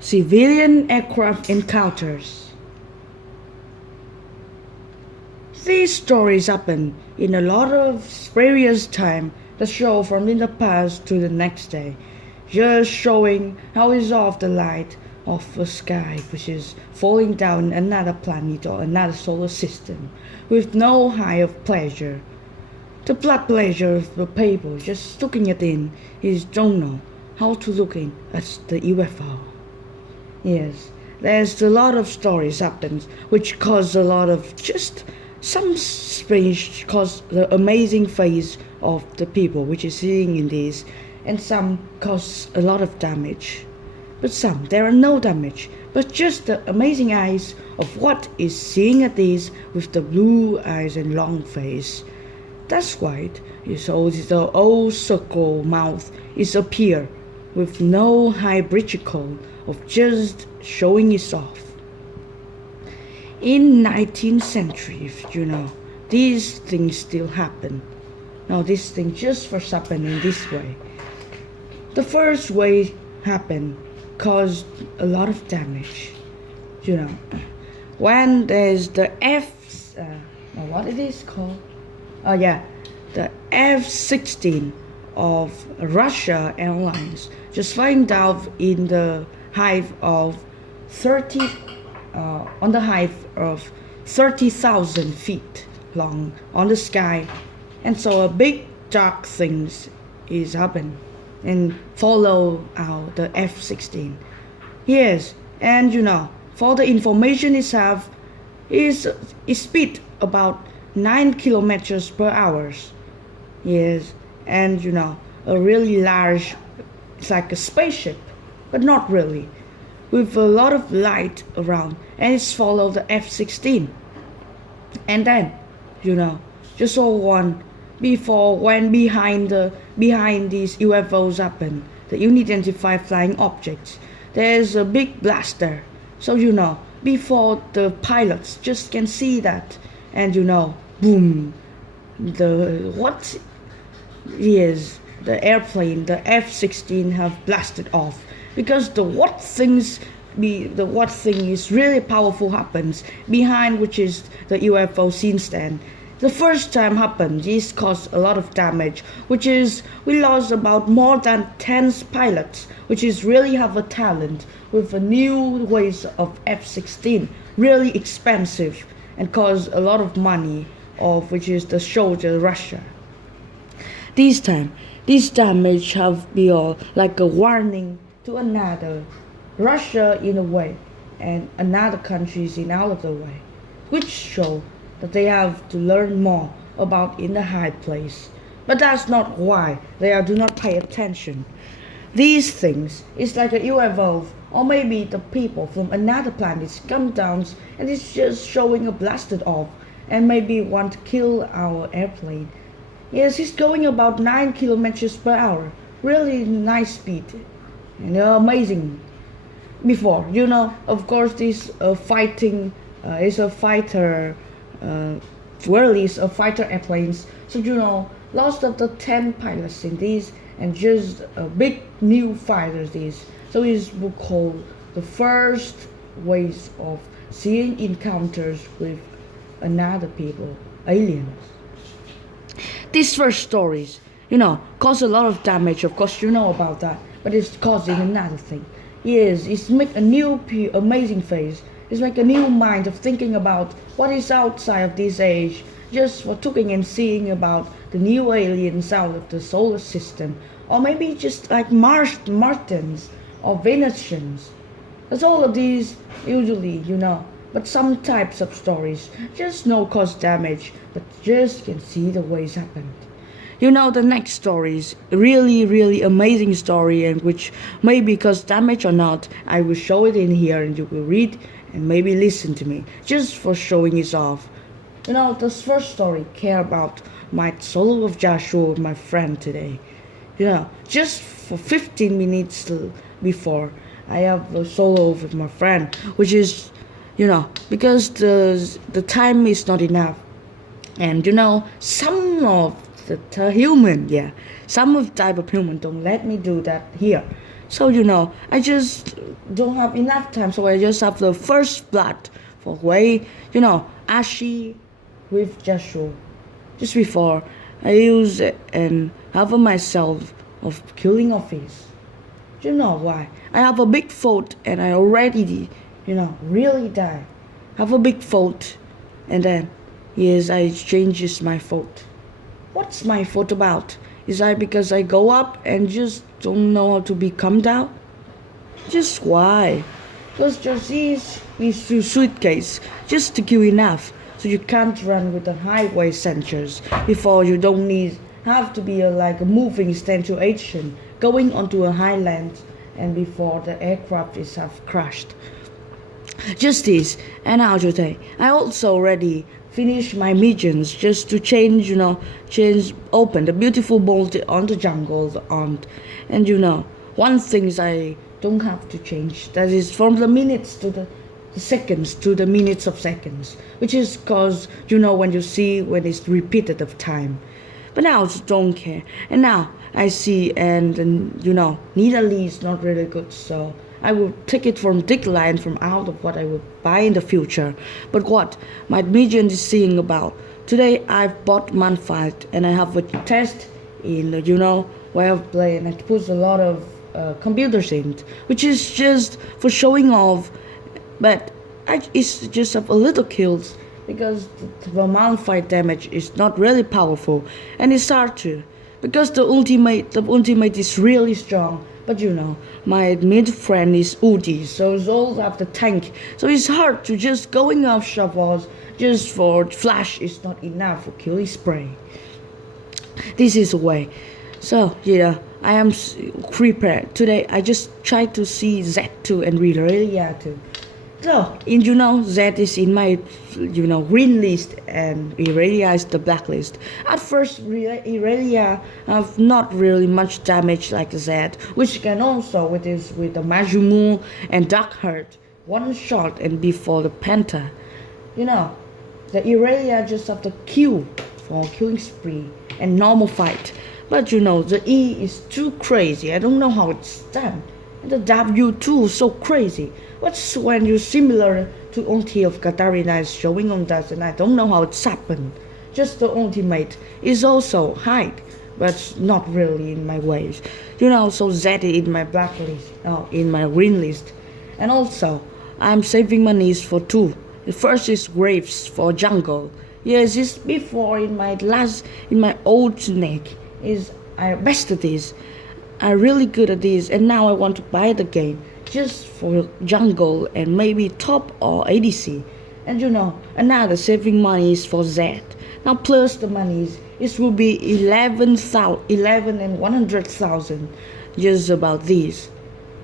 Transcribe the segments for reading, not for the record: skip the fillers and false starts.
civilian aircraft encounters. These stories happen in a lot of various time that show from in the past to the next day, just showing how is off the light of the sky which is falling down another planet or another solar system with no high of pleasure. The blood pleasure of the people just looking at it is don't know how to look in at the UFO. Yes, there's a lot of stories happens which cause a lot of just some strange cause the amazing face of the people which is seeing in this, and some cause a lot of damage. But some there are no damage, but just the amazing eyes of what is seeing at this with the blue eyes and long face. That's why so the old circle mouth is appear with no hybridical of just showing it off. In 19th century, these things still happen. Now this thing just first happened in this way. The first way happened caused a lot of damage. When there's the what it is called? Oh yeah, the F-16 of Russia Airlines just flying down in the height of 30 on the height of 30,000 feet long on the sky, and so a big dark things is happen and follow out the F-16. Yes, and for the information itself is speed about 9 kilometers per hour. Yes, and a really large, it's like a spaceship, but not really, with a lot of light around, and it's follow the F-16. And then, just so on before when behind these UFOs happen, the unidentified flying objects, there's a big blaster. So before the pilots just can see that, and boom, the airplane, the F-16 have blasted off, because the what thing is really powerful happens behind, which is the UFO scene stand. The first time happened, this caused a lot of damage, which is we lost about more than 10 pilots, which is really have a talent with a new ways of F-16, really expensive and cause a lot of money of which is the soldier Russia. This damage have been like a warning to another Russia in a way, and another countries in another way, which show that they have to learn more about in the high place. But that's not why they do not pay attention. These things is like a UFO, or maybe the people from another planet come down and it's just showing a blasted off and maybe want to kill our airplane. Yes, it's going about 9 kilometers per hour. Really nice speed. Amazing. Before, of course, this fighting is a fighter, release of fighter airplanes. So, lost of the 10 pilots in these, and just a big new fighters these. So it's called the first ways of seeing encounters with another people, aliens. These first stories, cause a lot of damage. Of course, about that, but it's causing another thing. Yes, it's make a new amazing face. It's like a new mind of thinking about what is outside of this age, just for talking and seeing about the new aliens out of the solar system, or maybe just like Martians or Venusians. That's all of these usually, but some types of stories just no cause damage, but just can see the ways happened. The next story is really, really amazing story, and which maybe cause damage or not, I will show it in here and you will read and maybe listen to me, just for showing it off. This first story care about my solo of Joshua with my friend today. Just for 15 minutes before, I have a solo with my friend, which is, because the time is not enough. And some of the human, yeah. Some of type of human don't let me do that here. So I just don't have enough time. So I just have the first blood for way, Ashi with Joshua. Just before I use it and have myself of killing office. Do you know why? I have a big fault and I already, really die. Have a big fault and then, yes, I changes my fault. What's my fault about? Is I because I go up and just don't know how to be calm down? Just why? Because just is your suitcase just to kill enough. So you can't run with the highway sensors before you don't need have to be like a moving situation going onto a highland and before the aircraft is have crashed. Just this, and now today, I also already finished my missions just to change, open the beautiful bolt on the jungle and one thing I don't have to change. That is from the minutes to the seconds to the minutes of seconds, which is cause when you see when it's repeated of time. But now I just don't care. And now I see and Nidalee is not really good, so I will take it from decline from out of what I will buy in the future. But what my mission is seeing about today, I've bought Manfight and I have a test in where I've played and I put a lot of computers in, which is just for showing off. But it's just a little kills because the Malphite damage is not really powerful and it's hard to because the ultimate is really strong. But my mid friend is Udi, so it's all have the tank. So it's hard to just going off shovels just for flash is not enough for killing spray. This is a way. So I am prepared. Today I just try to see Z2 and Irelia too. So, Z is in my, green list and Irelia is the black list. At first, Irelia have not really much damage like Z, which can also with the Majumul and Darkheart, one shot and before the Panther. The Irelia just have the Q for killing spree and normal fight. But the E is too crazy. I don't know how it's done. And the W2 is so crazy. What's when you similar to ulti of Katarina is showing on that and I don't know how it's happened. Just the ultimate is also high, but not really in my ways. So Z in my black list, in my green list. And also, I'm saving monies for two. The first is Graves for jungle. Yes, it's before in my old snake is I bested this. I'm really good at this and now I want to buy the game just for jungle and maybe top or ADC. And another saving money is for Z. Now plus the monies, it will be 11 and 100,000 just about this.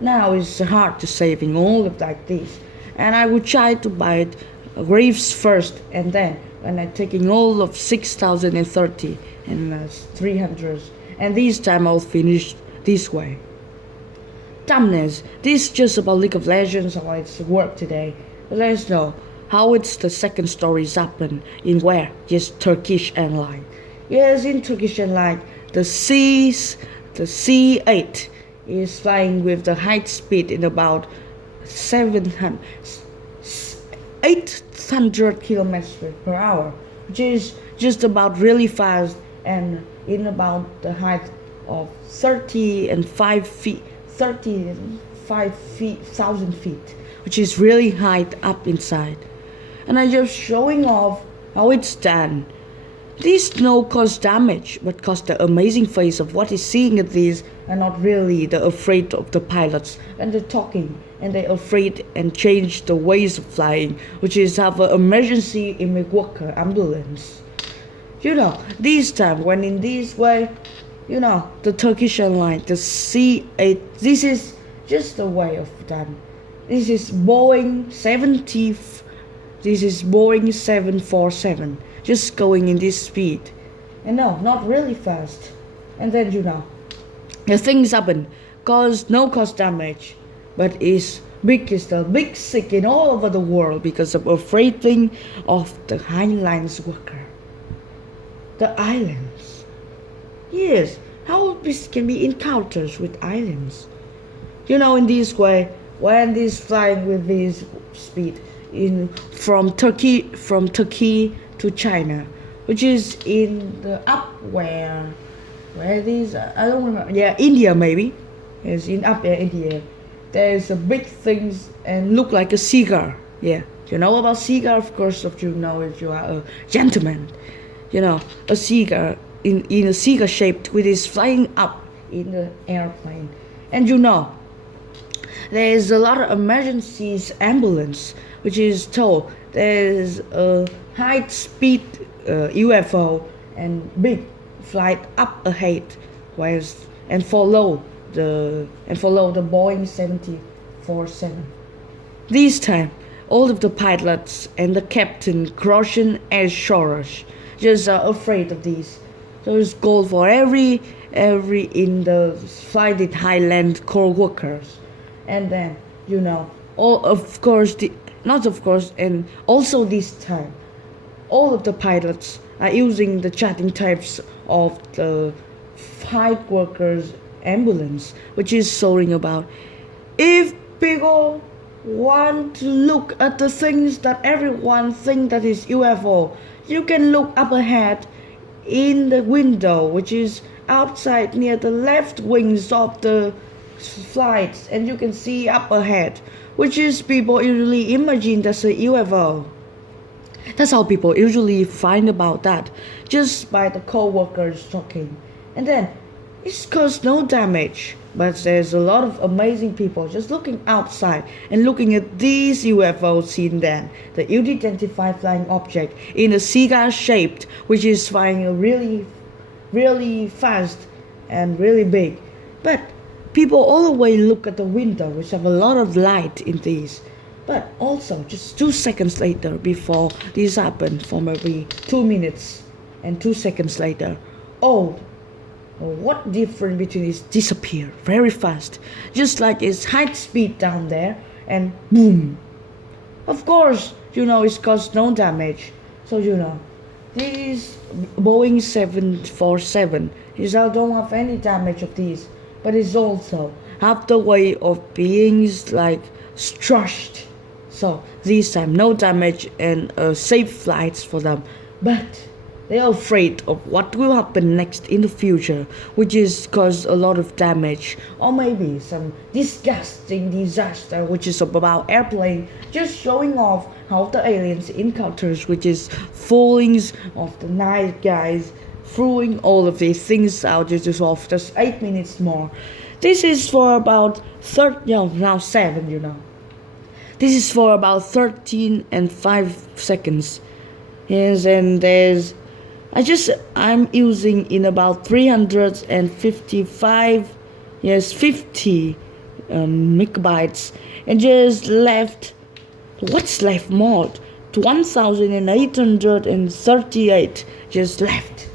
Now it's hard to saving all of like this. And I will try to buy it Graves first and then when I'm taking all of 6,030 and 300 and this time I'll finish this way. Dumbness, this is just about League of Legends, how it's work today. But let's know how it's the second story is happen in where? Yes, Turkish Airline. Yes, in Turkish Airline, the C8 is flying with the height speed in about 800 kilometers per hour, which is just about really fast and in about the height of 35,000 feet, which is really high up inside. And I'm just showing off how it's done. This no cause damage, but cause the amazing face of what is seeing at this and not really the afraid of the pilots and the talking and they afraid and change the ways of flying, which is have an emergency in Milwaukee ambulance. This time when in this way, the Turkish Airline, the C8, this is just the way of done. This is Boeing 747, just going in this speed. And no, not really fast. And then the things happen, no cause damage, but is the big sick in all over the world because of afraid thing of the Highlands worker. The islands. Yes, how this can be encounters with aliens. In this way, when this flying with this speed in from Turkey to China, which is in the up where this I don't remember. Yeah, India maybe. Yes, in up there India. There's a big things and look like a cigar. Yeah, you know about cigar, of course. If you know, if you are a gentleman, a cigar in a cigar shaped with is flying up in the airplane, and there is a lot of emergencies ambulance which is told there's a high speed UFO and big flight up ahead whereas and follow the Boeing 747. This time all of the pilots and the captain caution assurance just are afraid of these. So it's goal for every in the flight in Highland co-workers. And then all of course not of course and also this time all of the pilots are using the chatting types of the flight workers ambulance which is showing about if people want to look at the things that everyone think that is UFO, you can look up ahead in the window which is outside near the left wings of the flights, and you can see up ahead, which is people usually imagine that's a UFO. That's how people usually find about that, just by the co-workers talking. And then it's caused no damage, but there's a lot of amazing people just looking outside and looking at these UFOs seen then, the unidentified flying object in a cigar shaped, which is flying really, really fast and really big. But people all the way look at the window, which have a lot of light in these. But also, just 2 seconds later, before this happened, for maybe 2 minutes and 2 seconds later, oh, what difference between this disappear very fast, just like it's high speed down there, and boom. Of course, it's caused no damage. So this Boeing 747 is I don't have any damage of these, but it's also have the way of being like crushed. So this time no damage and safe flights for them, but they are afraid of what will happen next in the future, which is cause a lot of damage or maybe some disgusting disaster, which is about airplane just showing off how the aliens encounters, which is fallings of the night guys, throwing all of these things out just 8 minutes more. This is for about now 7. This is for about 13 and 5 seconds. Yes, and I'm using in about 355, 50 megabytes, and just left, what's left more? 1,838 just left.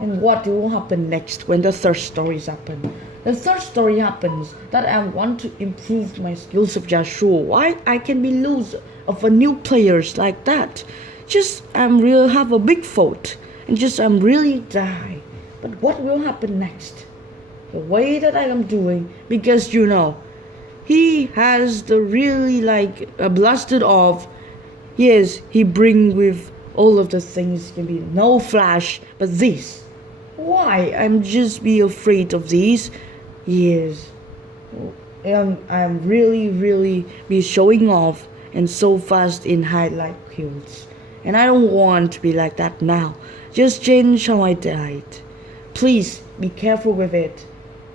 And what will happen next when the third story happens? The third story happens that I want to improve my skills of Joshua. Why I can be lose of a new players like that? Just I'm real have a big fault and just I'm really die. But what will happen next? The way that I am doing, because he has the really like blasted off. Yes, he bring with all of the things can be no flash, but this. Why I'm just be afraid of these? Yes, I'm really be showing off and so fast in highlight kills, and I don't want to be like that now. Just change how I died. Please be careful with it.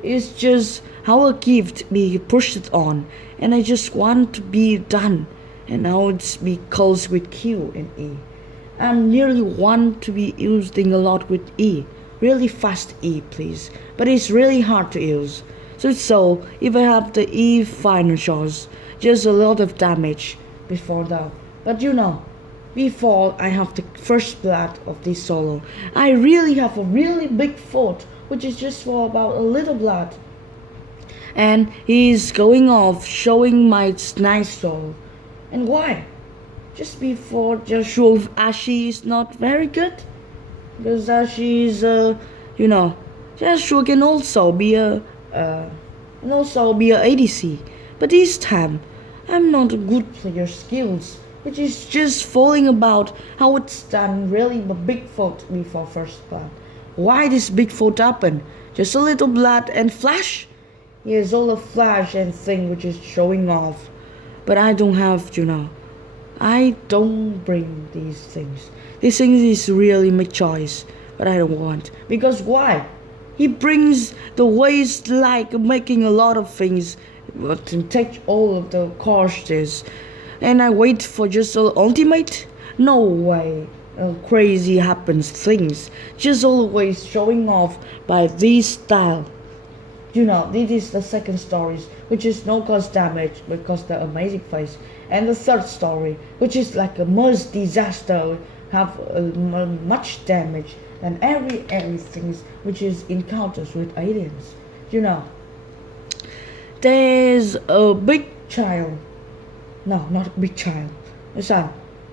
It's just how a gift be pushed on, and I just want to be done. And now it's be close with Q and E. I'm nearly want to be using a lot with E. Really fast E, please. But it's really hard to use. So if I have the E final shots, just a lot of damage before that. But before I have the first blood of this solo, I really have a really big fault, which is just for about a little blood. And he's going off, showing my nice soul. And why? Just before Joshua Ashi is not very good? Because Ashi is, Yeah, sure, can also be a and also be a ADC. But this time, I'm not a good player skills, which is just falling about how it's done really a big fault before first blood. Why this big fault happen? Just a little blood and flash? Yes, all the flash and thing which is showing off. But I don't have to know. I don't bring these things. These things is really my choice, but I don't want. Because why? He brings the ways like making a lot of things to take all of the costs. And I wait for just a ultimate? No way. Crazy happens things. Just always showing off by this style. This is the second story, which is no cost damage because the amazing face, and the third story, which is like a most disaster, have much damage than everything which is encounters with aliens. There's a big child. No, not a big child. The son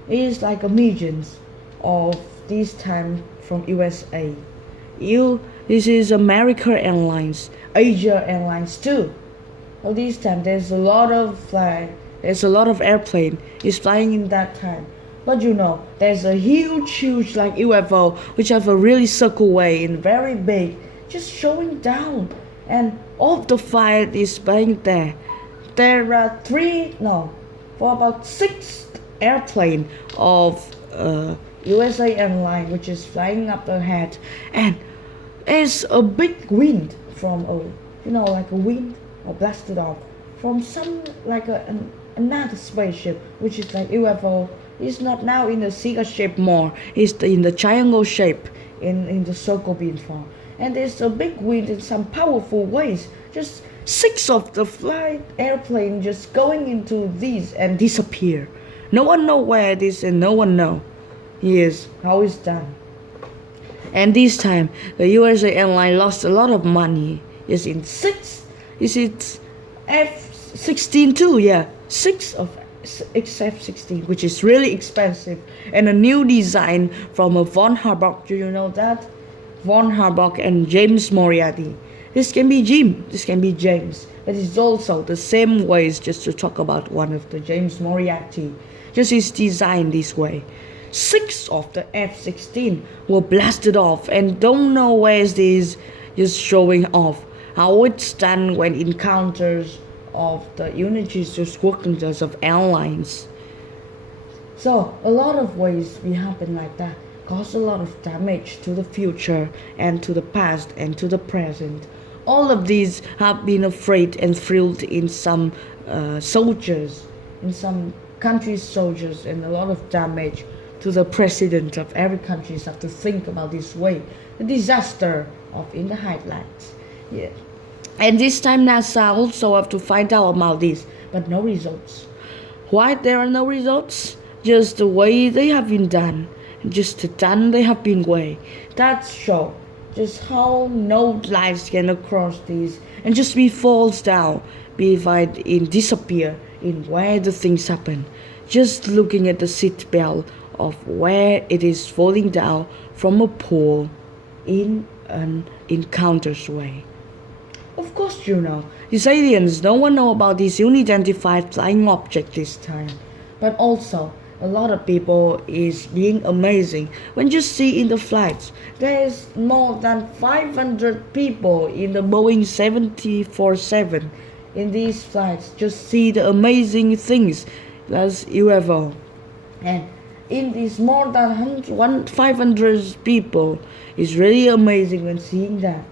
is like a millions of this time from USA. This is American Airlines, Asia Airlines too. This time there's a lot of airplane is flying in that time. But there's a huge like UFO which have a really circle way and very big, just showing down, and all of the fire is flying there. There are for about 6 airplane of USA Airlines which is flying up ahead, and there's a big wind from like a wind or blasted off from some like another spaceship which is like UFO. It's not now in the cigar shape more. It's in the triangle shape in the circle being formed. And there's a big wind in some powerful ways. Just 6 of the flight airplane just going into these and disappear. No one know where it is and no one know. Yes, how it's done. And this time the USA airline lost a lot of money. Yes, in 6. Is it F-16 too? Yeah, 6 of F-16, which is really expensive, and a new design from a von Harburg. Do you know that? Von Harburg and James Moriarty. This can be Jim, this can be James, but it's also the same ways. Just to talk about one of the James Moriarty, just is designed this way. 6 of the F-16 were blasted off, and don't know where is this, just showing off how it's done when encounters of the unities just working of airlines. So a lot of ways we happen like that cause a lot of damage to the future and to the past and to the present. All of these have been afraid and thrilled in some soldiers, in some countries' soldiers, and a lot of damage to the president of every country. Have to think about this way. The disaster of in the highlights. Yeah. And this time NASA also have to find out about this, but no results. Why there are no results? Just the way they have been done. Just the done they have been way. That show just how no lives can across these and just be falls down, be divided in disappear in where the things happen. Just looking at the seat belt of where it is falling down from a pool in an encounter's way. Of course these aliens, no one know about this unidentified flying object this time. But also, a lot of people is being amazing when you see in the flights. There is more than 500 people in the Boeing 747 in these flights. Just see the amazing things as UFO. And in these more than 500 people, it's really amazing when seeing that.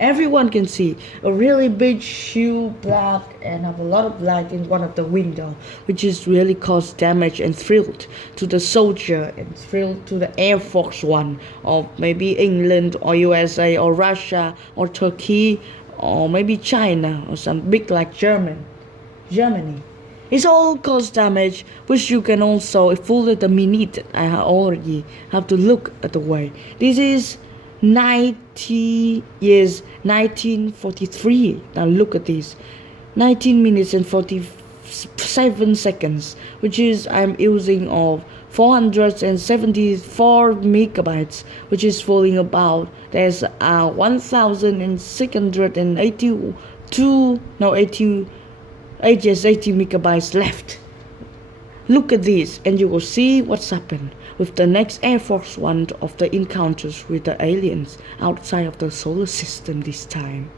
Everyone can see a really big shoe black and have a lot of light in one of the window, which is really caused damage and thrilled to the soldier and thrilled to the Air Force One of maybe England or USA or Russia or Turkey or maybe China or some big like Germany. It's all caused damage, which you can also follow the minute. I already have to look at the way. This is 1943. Now look at this. 19 minutes and 47 seconds, which is I'm using of 474 megabytes, which is falling about. There's 1,682, no 80, 80 megabytes left. Look at this and you will see what's happened with the next Air Force One of the encounters with the aliens outside of the solar system this time.